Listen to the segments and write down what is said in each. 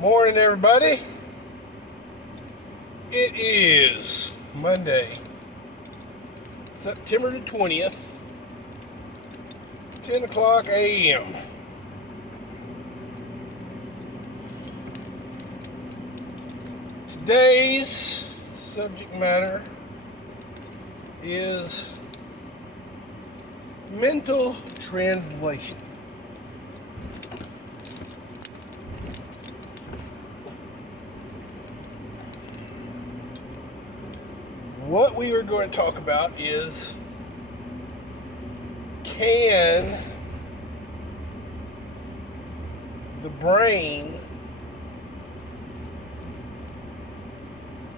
Morning, everybody. It is Monday, September the 20th, 10 o'clock a.m. Today's subject matter is mental translation. What we are going to talk about is, can the brain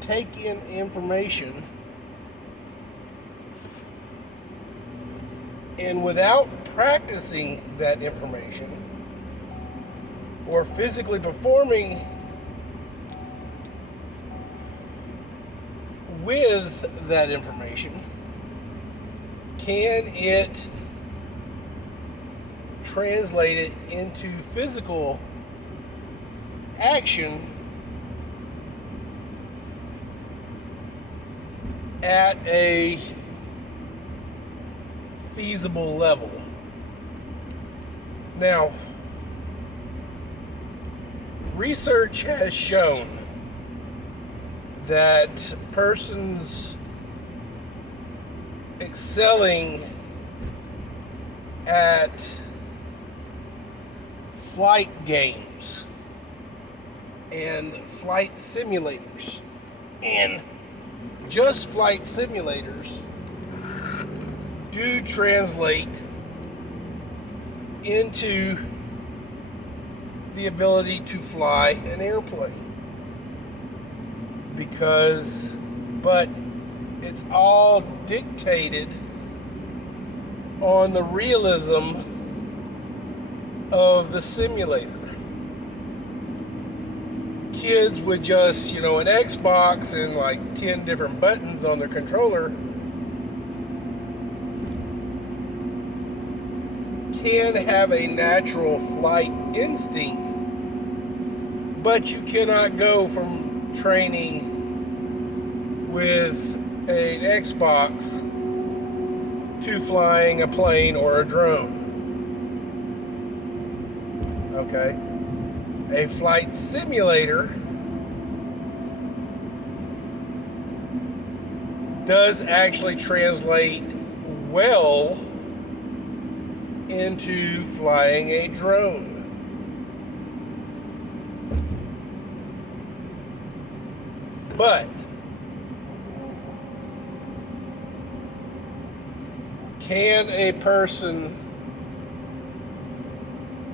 take in information and without practicing that information or physically performing with that information, can it translate it into physical action at a feasible level? Now, research has shown that persons excelling at flight games and flight simulators, and just flight simulators, do translate into the ability to fly an airplane. But it's all dictated on the realism of the simulator. Kids with just, an Xbox and like 10 different buttons on their controller can have a natural flight instinct, but you cannot go from training with an Xbox to flying a plane or a drone. Okay? A flight simulator does actually translate well into flying a drone. But can a person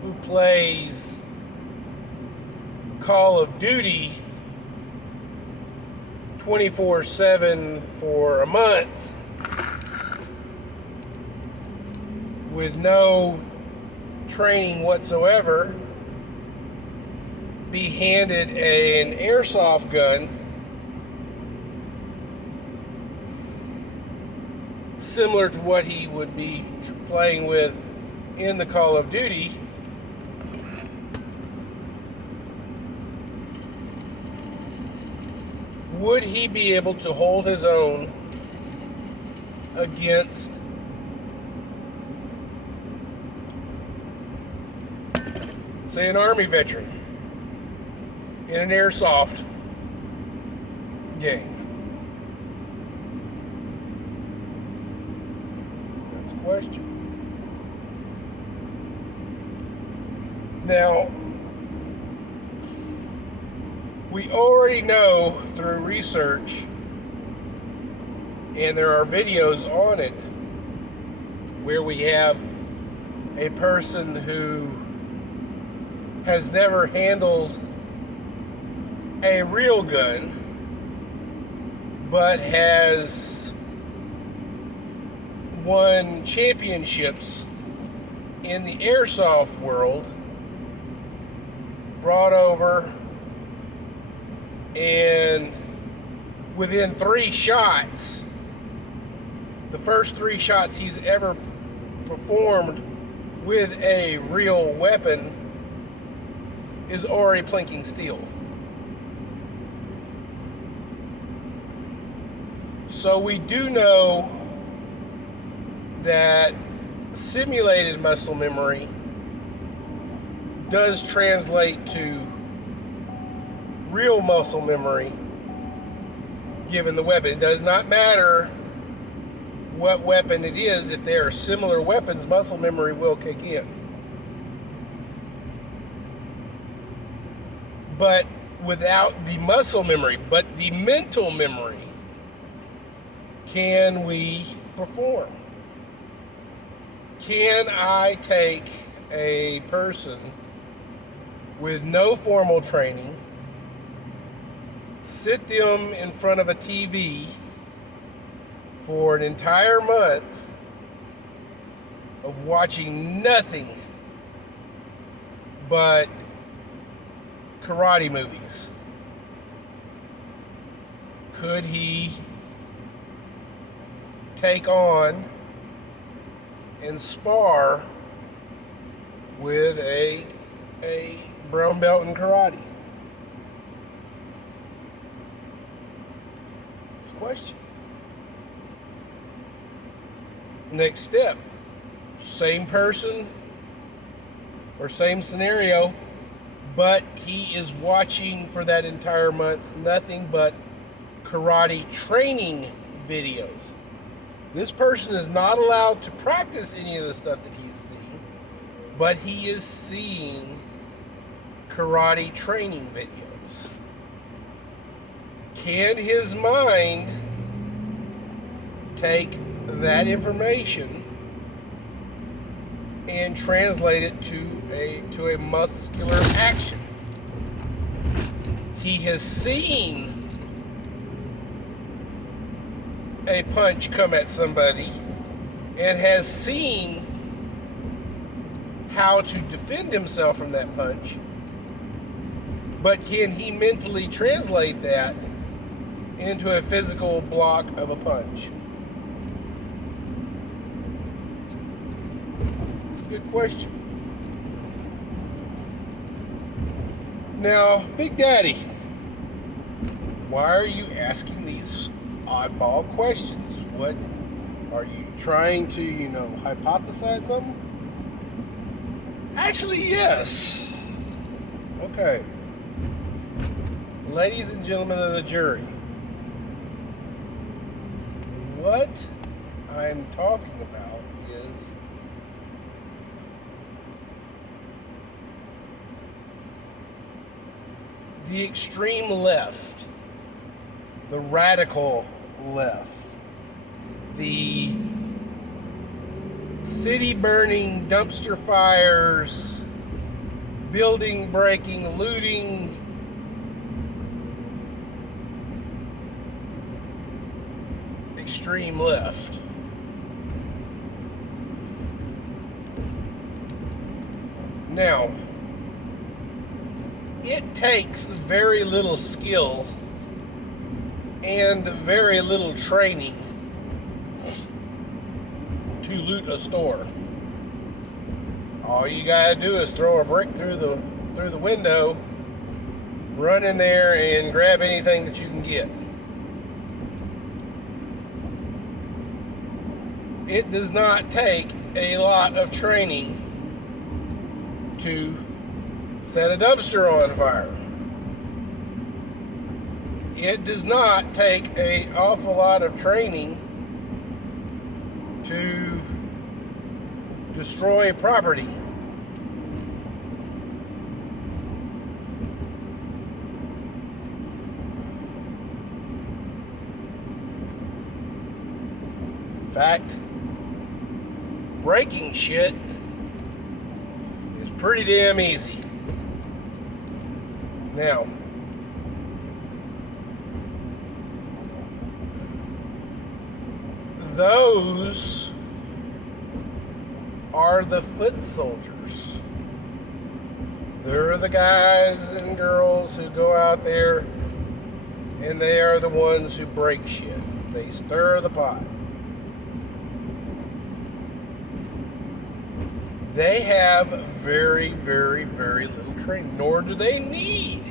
who plays Call of Duty 24/7 for a month with no training whatsoever be handed an airsoft gun similar to what he would be playing with in the Call of Duty? Would he be able to hold his own against say an Army veteran in an airsoft game? That's a question. Now, we already know through research, and there are videos on it, where we have a person who has never handled a real gun, but has won championships in the airsoft world, brought over, and within 3 shots, the first 3 shots he's ever performed with a real weapon, is already plinking steel. So we do know that simulated muscle memory does translate to real muscle memory given the weapon. It does not matter what weapon it is. If there are similar weapons, muscle memory will kick in. But without the muscle memory, but the mental memory, can we perform? Can I take a person with no formal training, sit them in front of a TV for an entire month of watching nothing but karate movies? Could he take on and spar with a brown belt in karate? It's a question. Next step, same person or same scenario, but he is watching for that entire month nothing but karate training videos. This person is not allowed to practice any of the stuff that he is seeing, but he is seeing karate training videos. Can his mind take that information and translate it to a muscular action? He has seen a punch come at somebody and has seen how to defend himself from that punch, but can he mentally translate that into a physical block of a punch? It's a good question. Now, Big Daddy, why are you asking these oddball questions? What are you trying to, hypothesize something? Actually, yes. Okay. Ladies and gentlemen of the jury, what I'm talking about is the extreme left, the radical left, the city burning, dumpster fires, building breaking, looting, extreme left. Now, it takes very little skill and very little training to loot a store. All you gotta do is throw a brick through the window, run in there and grab anything that you can get. It does not take a lot of training to set a dumpster on fire. It does not take an awful lot of training to destroy property. In fact, breaking shit is pretty damn easy. Now, those are the foot soldiers. They're the guys and girls who go out there and they are the ones who break shit. They stir the pot. they have very, very, very little training, nor do they need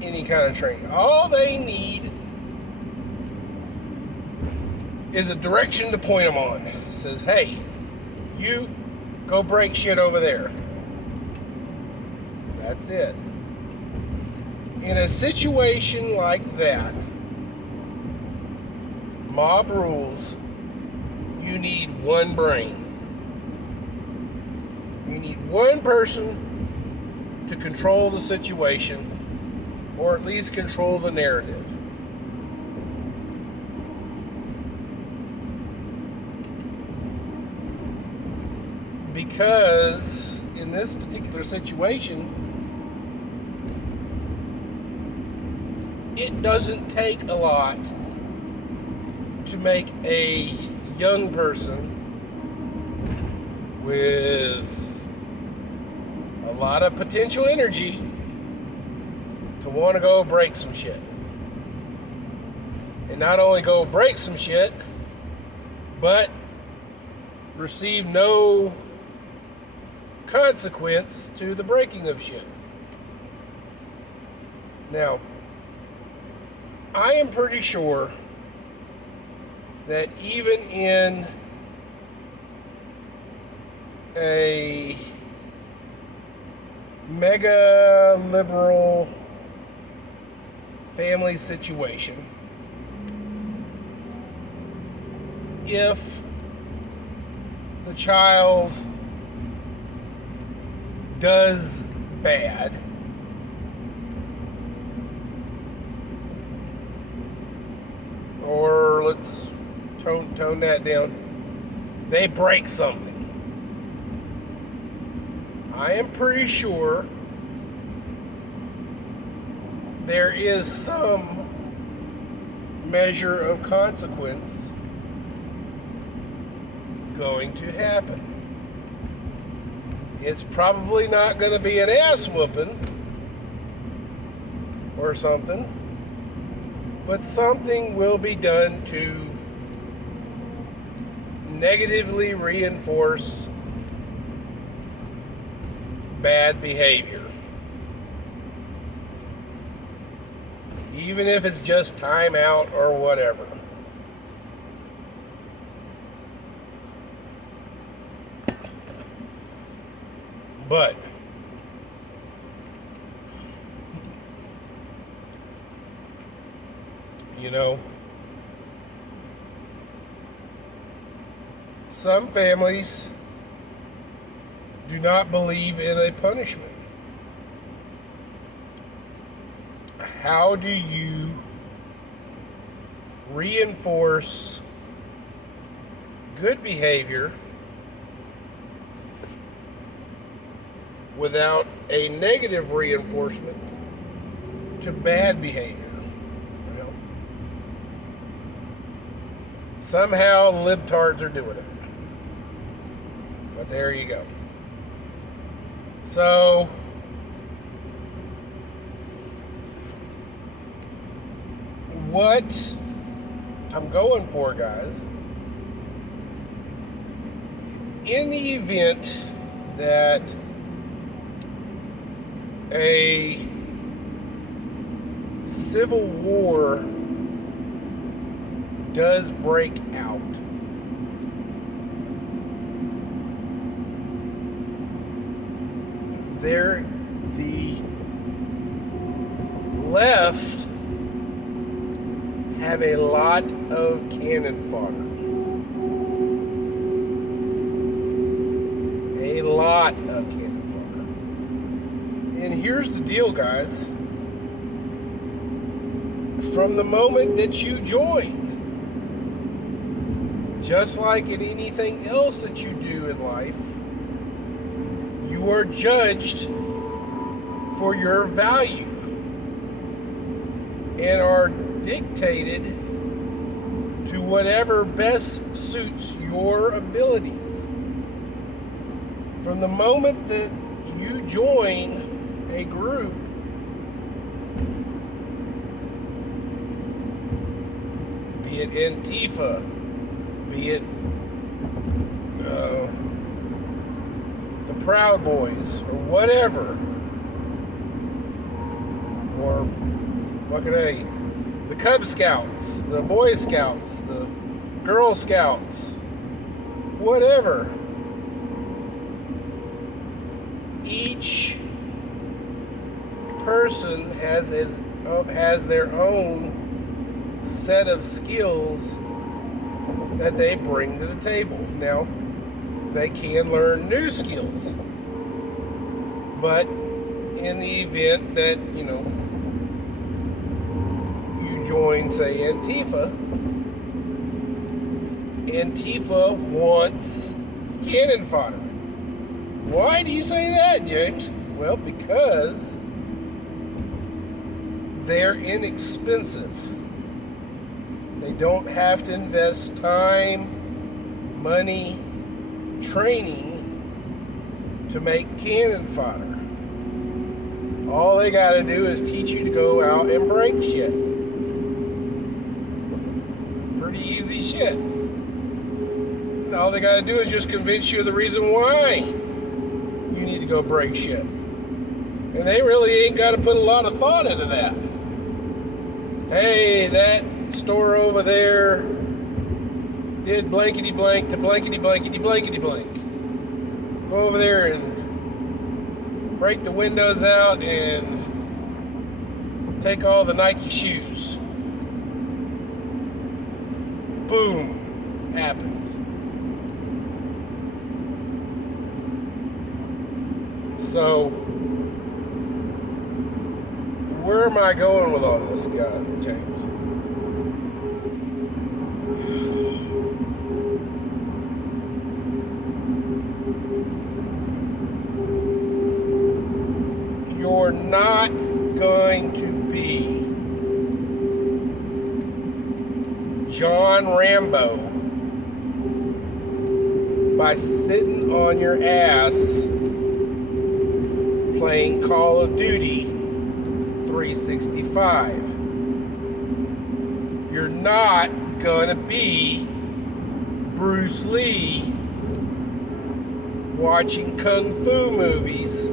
any kind of training. All they need is a direction to point them on. It says, hey, you go break shit over there. That's it. In a situation like that, mob rules, you need one brain. You need one person to control the situation, or at least control the narrative. Because in this particular situation, it doesn't take a lot to make a young person with a lot of potential energy to want to go break some shit. And not only go break some shit, but receive no consequence to the breaking of shit. Now, I am pretty sure that even in a mega liberal family situation, if the child does bad, or let's tone that down, they break something, I am pretty sure there is some measure of consequence going to happen. It's probably not going to be an ass whooping or something, but something will be done to negatively reinforce bad behavior. Even if it's just time out or whatever. But you know, some families do not believe in a punishment. How do you reinforce good behavior without a negative reinforcement to bad behavior? You know? Somehow libtards are doing it. But there you go. So, what I'm going for, guys, in the event that a civil war does break out, the left have a lot of cannon fodder. A lot of cannon fodder. And here's the deal, guys. From the moment that you join, just like in anything else that you do in life, you are judged for your value and are dictated to whatever best suits your abilities. From the moment that you join a group, be it Antifa, be it the Proud Boys, or whatever, or fucking A, the Cub Scouts, the Boy Scouts, the Girl Scouts, whatever. Each person has their own set of skills that they bring to the table. Now, they can learn new skills, but in the event that, you join, say, Antifa wants cannon fodder. Why do you say that, James? Well, because they're inexpensive. They don't have to invest time, money, training to make cannon fodder. All they got to do is teach you to go out and break shit. Pretty easy shit. And all they got to do is just convince you of the reason why you need to go break shit. And they really ain't got to put a lot of thought into that. Hey, that store over there did blankety blank to blankety blankety blankety blank. Go over there and break the windows out and take all the Nike shoes. Boom. Happens. So, where am I going with all this, guy, James? You're not going to be John Rambo by sitting on your ass playing Call of Duty 365. You're not going to be Bruce Lee watching Kung Fu movies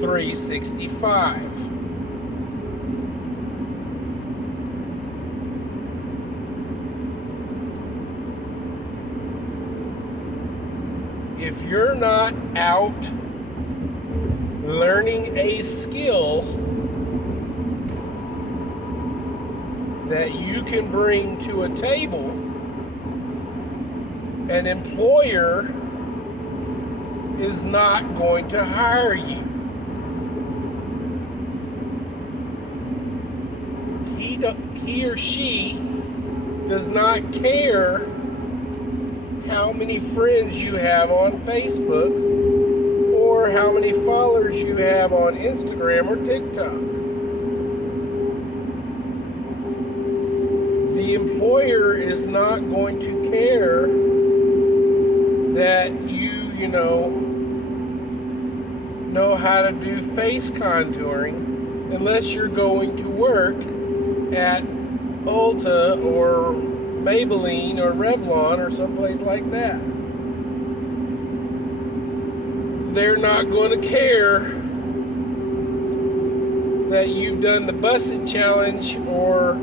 365. If you're not out learning a skill that you can bring to a table, an employer is not going to hire you. He or she does not care how many friends you have on Facebook or how many followers you have on Instagram or TikTok. The employer is not going to care that you know how to do face contouring unless you're going to work at Ulta or Maybelline or Revlon or someplace like that. They're not going to care that you've done the Busset Challenge or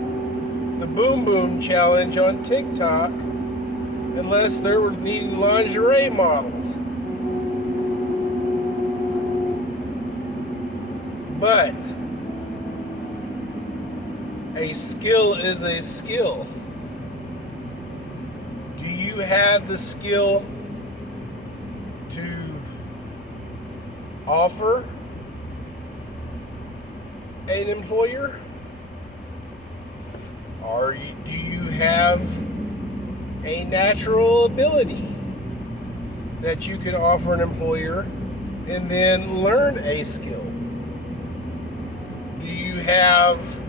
the Boom Boom Challenge on TikTok unless they're needing lingerie models. But a skill is a skill. Do you have the skill to offer an employer? Or do you have a natural ability that you can offer an employer and then learn a skill? Do you have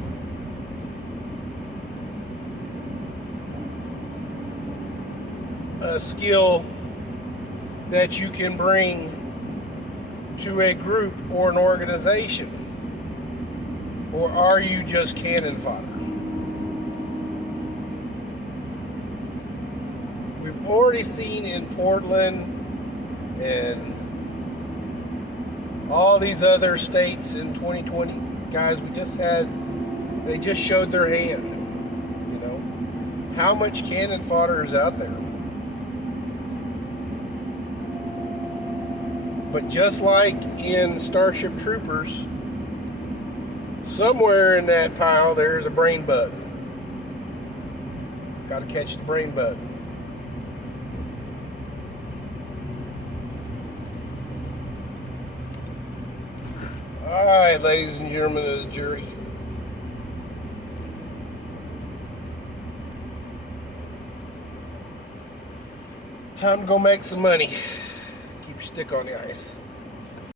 a skill that you can bring to a group or an organization? Or are you just cannon fodder? We've already seen in Portland and all these other states in 2020, guys, they just showed their hand. You know, how much cannon fodder is out there? But just like in Starship Troopers, somewhere in that pile there's a brain bug. Got to catch the brain bug. All right, ladies and gentlemen of the jury. Time to go make some money. Keep your stick on the ice.